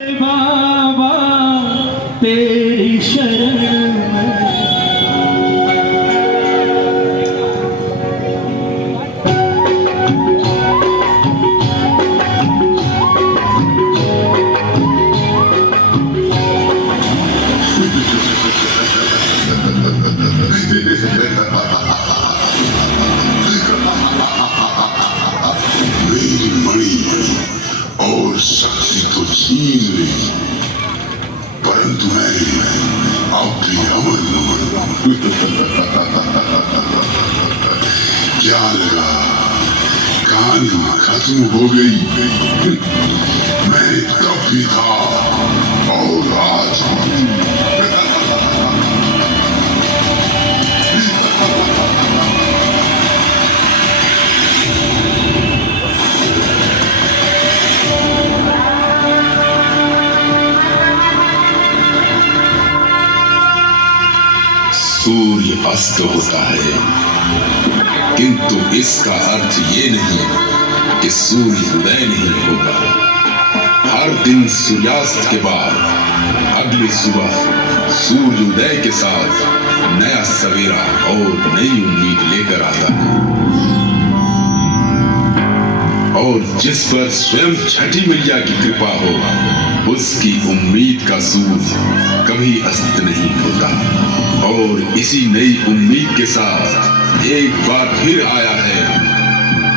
बाबा तेरी शरण में मेरी मणि और शक्ति तो छीन ली, परंतु मैं अब भी अमर क्या लगा कहानी खत्म हो गई। मैं तब भी था और आज सूर्य अस्त होता है, किंतु इसका अर्थ ये नहीं कि सूर्य उदय नहीं होता। हर दिन सूर्यास्त के बाद अगली सुबह सूर्योदय के साथ नया सवेरा और नई उम्मीद लेकर आता है। और जिस पर स्वयं छठी मैया की कृपा हो, उसकी उम्मीद का सूर्य कभी अस्त नहीं होता। और इसी नई उम्मीद के साथ एक बार फिर आया है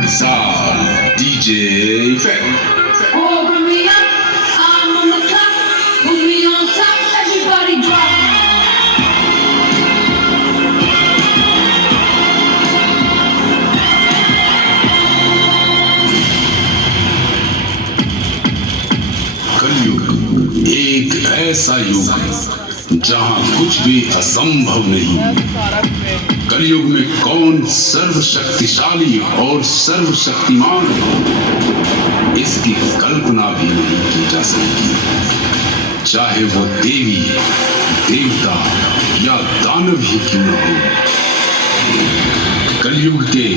विशाल डीजे इफेक्ट। कलयुग एक ऐसा युग है जहां कुछ भी असंभव नहीं। कलयुग में कौन सर्वशक्तिशाली और सर्वशक्तिमान है, इसकी कल्पना भी नहीं की जा सकती। चाहे वो देवी, देवता या दानव ही क्यों न हो। कलयुग के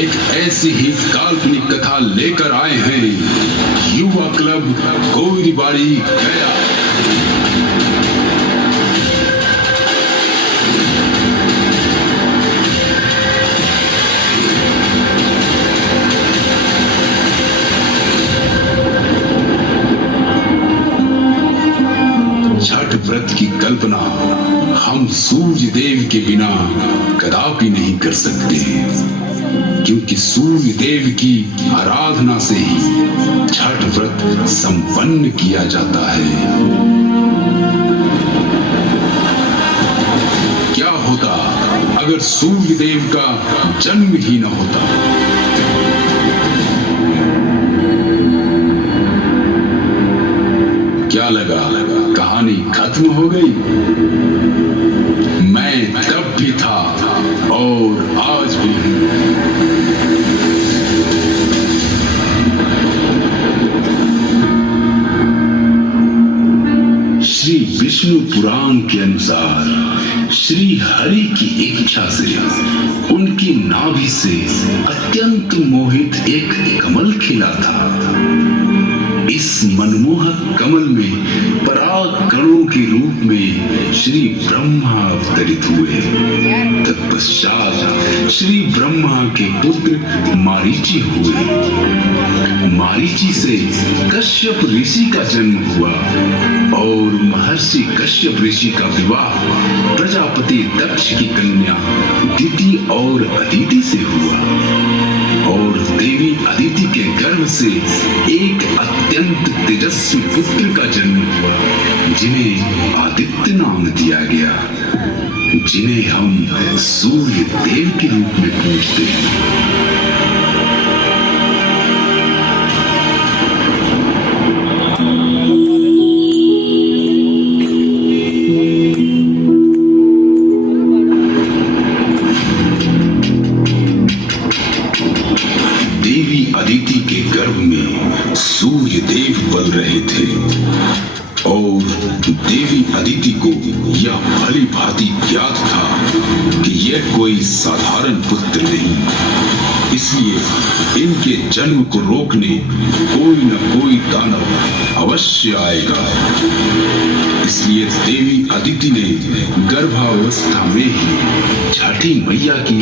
एक ऐसी ही काल्पनिक कथा लेकर आए हैं युवा क्लब कोइरीबाड़ी गया। छठ व्रत की कल्पना हम सूर्य देव के बिना कदापि नहीं कर सकते, क्योंकि सूर्य देव की आराधना से ही छठ व्रत संपन्न किया जाता है। क्या होता अगर सूर्य देव का जन्म ही न होता। क्या लगा कहानी खत्म हो गई। मैं तब भी था और आज भी हूं। श्री विष्णु पुराण के अनुसार श्री हरि की इच्छा से उनकी नाभि से अत्यंत मोहित एक कमल खिला था। इस मनमोहक कमल में पराग कणों के रूप में श्री ब्रह्मा अवतरित हुए। तत्पश्चात श्री ब्रह्मा के पुत्र मारीची हुए। मारीची से कश्यप ऋषि का जन्म हुआ और महर्षि कश्यप ऋषि का विवाह प्रजापति दक्ष की कन्या दिति और अदिति से हुआ। और देवी अदिति के गर्भ से एक अत्यंत तेजस्वी पुत्र का जन्म हुआ, जिन्हें आदित्य नाम दिया गया, जिन्हें हम सूर्य देव के रूप में पूजते हैं। अदिति के गर्भ में सूर्य देव पल रहे थे और देवी अदिति को यह भली भांति ज्ञात था कि यह कोई साधारण पुत्र नहीं, इसलिए इनके जन्म को रोकने कोई न कोई दानव अवश्य आएगा। इसलिए देवी अदिति ने गर्भावस्था में ही छठी मैया की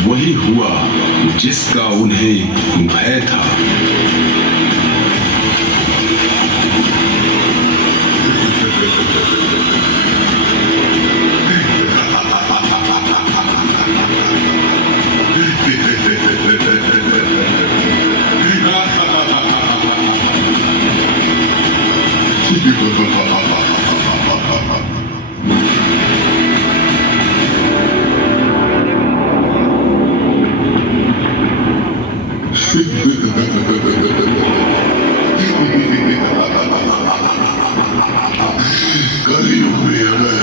वही हुआ जिसका उन्हें भय था। कलयुग में अगर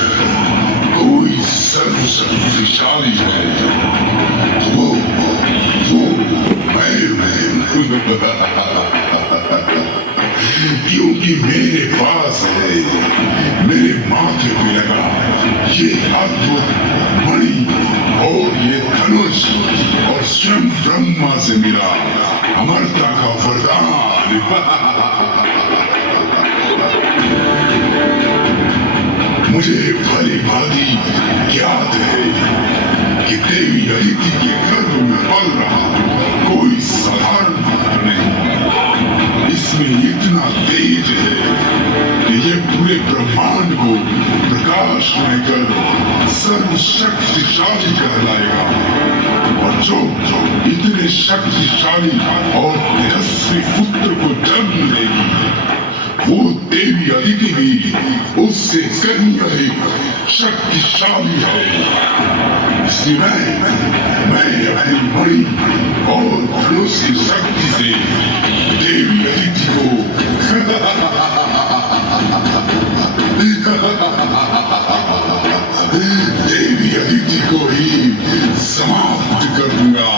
कोई सर्वशक्तिशाली है वो क्योंकि मेरे पास है, मेरे माथे पे लगा ये अद्भुत मणि और ये धनुष और स्वयं ब्रह्मा से मिला अमरता का वरदान। मुझे भली भांति याद है कि देवी अदिति के गर्भ में पल रहा कोई साधारण पुत्र नहीं। इसमें इतना तेज है कि ये पूरे ब्रह्मांड को प्रकाश में कर सर्वशक्तिशाली कहलाएगा। और जो इतने शक्तिशाली और तेजस्वी पुत्र को जन्म देगी वो देवी अदिति भी उससे कहीं अधिक शक्तिशाली है। इसलिए मैं अपनी मणि और धनुष की शक्ति से देवी अदिति को देवी अदिति को ही समाप्त कर दूंगा।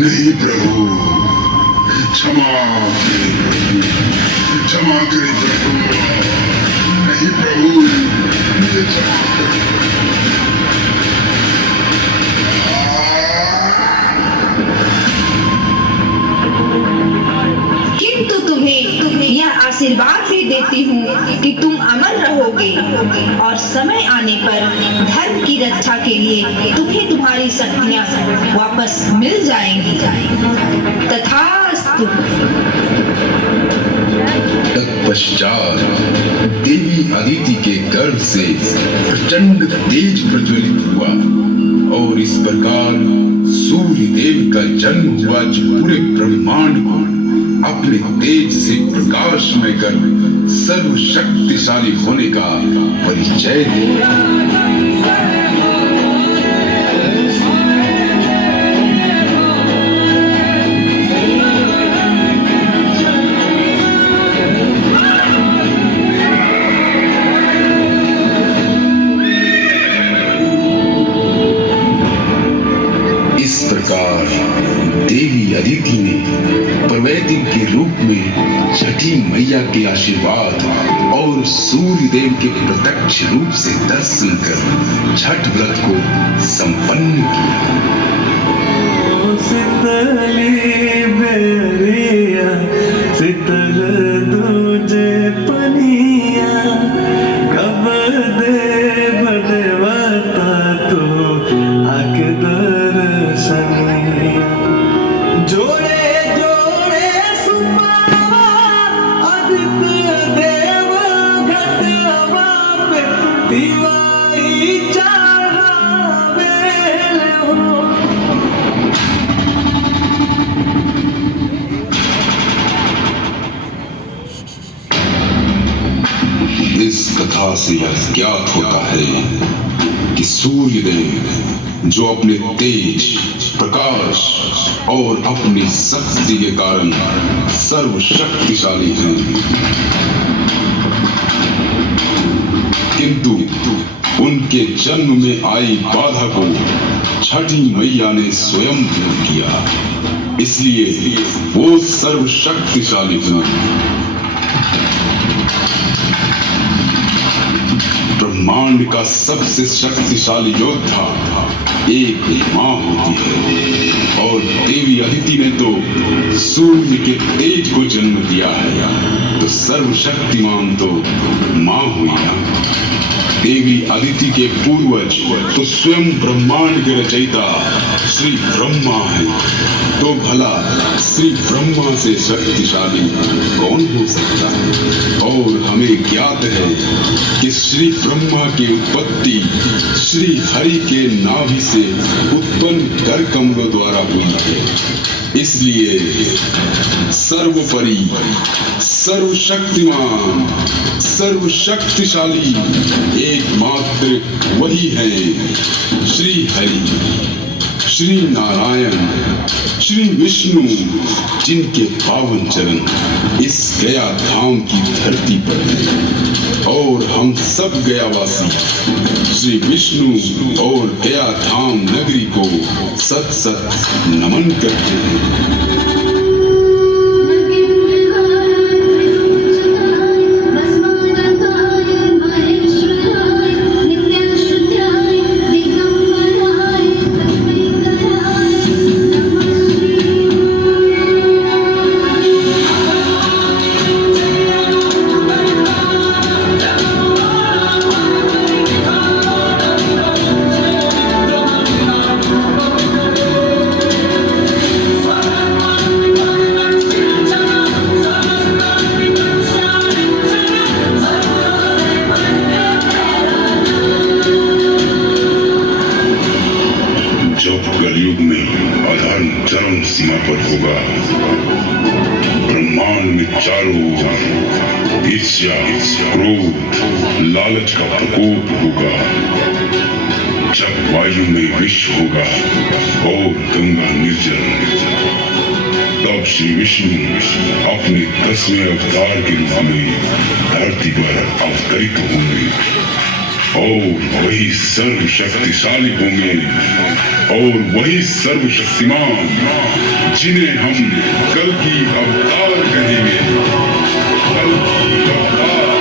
नहीं प्रभु, क्षमा करें प्रभु। नहीं प्रभु, मुझे क्षमा करें। किंतु तुम्हें यह आशीर्वाद भी देती हूँ कि तुम अमर रहोगे और समय आने पर धर्म की रक्षा के लिए तुम्हें तुम्हारी शक्तियाँ वापस मिल जाएंगी। तथास्तु। तत्पश्चात देवी अदिति के गर्भ से प्रचंड तेज प्रज्वलित हुआ और इस प्रकार सूर्य देव का जन्म हुआ जो पूरे ब्रह्मांड को अपने तेज से प्रकाशमय कर सर्वशक्तिशाली होने का परिचय दे। रूप में छठी मैया के आशीर्वाद और सूर्य देव के प्रत्यक्ष रूप से दर्शन कर छठ व्रत को संपन्न किया। शीतली बेरिया शीतल दूजे पनिया कब दे बदवता तो आके दर्शनिया जोड़े जोड़े सुपावा आदित्य देव घटवा पे दिवाई चढ़ावे हो। इस कथा से यह ज्ञात होता है कि सूर्य देव जो अपने तेज, प्रकाश और अपनी शक्ति के कारण सर्वशक्तिशाली हैं, किंतु उनके जन्म में आई बाधा को छठी मैया ने स्वयं दूर किया, इसलिए वो सर्वशक्तिशाली हुई। ब्रह्मांड का सबसे शक्तिशाली योद्धा एक माँ होती है और देवी अदिति ने तो सूर्य के तेज को जन्म दिया है, तो सर्वशक्तिमान तो माँ हुई ना। देवी अदिति के पूर्वज तो स्वयं ब्रह्मांड के रचयिता श्री ब्रह्मा है, तो भला श्री ब्रह्मा से शक्तिशाली कौन हो सकता है। और हमें ज्ञात है कि श्री ब्रह्मा की उत्पत्ति श्री हरि के नाभि से उत्पन्न कर कमलों द्वारा हुई है, इसलिए सर्वोपरि, सर्वशक्तिमान, सर्वशक्तिशाली एकमात्र वही है श्री हरि, श्री नारायण, श्री विष्णु, जिनके पावन चरण इस गया धाम की धरती पर है। और हम सब गयावासी श्री विष्णु और गया धाम नगरी को सत सत नमन करते हैं। कलयुग में अधर्म चरम सीमा पर होगा, ब्रह्मांड में चारों ओर ईर्ष्या, क्रोध, लालच का प्रकोप होगा, जब वायु में विष होगा और गंगा निर्जल, तब श्री विष्णु अपने 10वें अवतार के रूप में धरती पर अवतरित होंगे और वही सर्वशक्तिशाली होंगे और वही सर्वशक्तिमान जिन्हें हम कल की अवतार कहेंगे। कल की अवतार।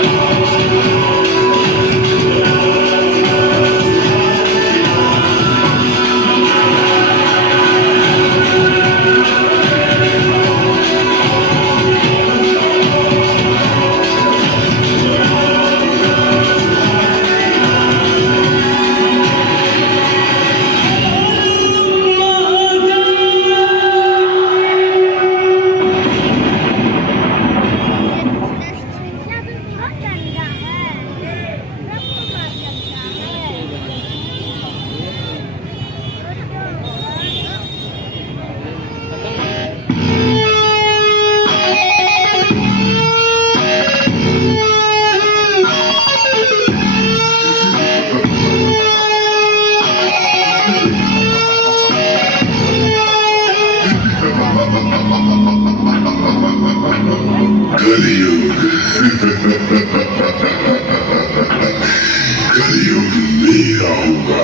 कलयुग मेरा होगा।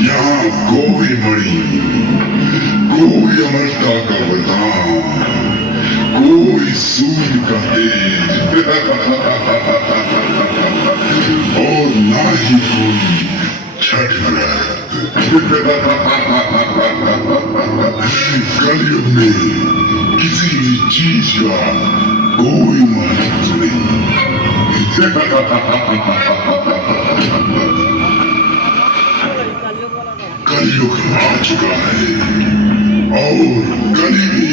यहाँ कोई मणि, कोई अमरता का वरदान, कोई सूर्य का तेज और ना ही कोई छठ व्रत। कलयुग में किसी भी चीज का कोई महत्व नहीं। कलयुग आ चुका है और कली भी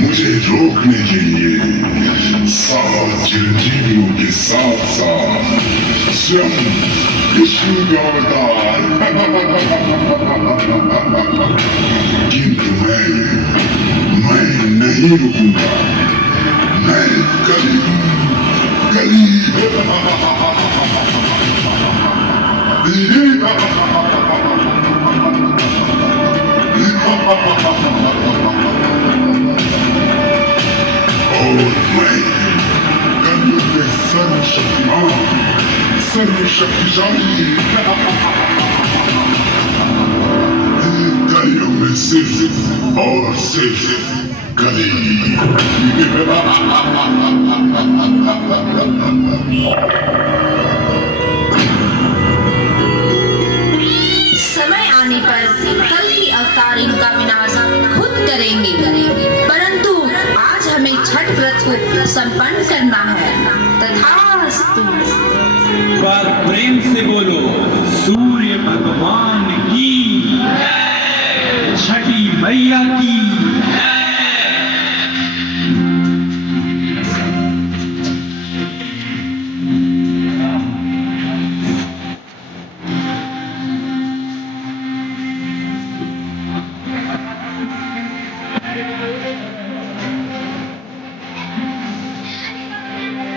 मुझे रोकने के लिए 7 चिरंजीवियों के साथ साथ स्वयं विष्णु का अवतार। किंतु मैं नहीं रुकूंगा। मैं कली हूं, कली। और मैं कलयुग में सर्वशक्तिमान, सर्वशक्तिशाली। कलयुग में सिर्फ और सिर्फ कली। समय आने पर कल की अवतार इनका विनाश खुद करेंगे, परंतु आज हमें छठ व्रत को संपन्न करना है। तथास्तु। पर प्रेम से बोलो सूर्य भगवान की, छठी मैया की।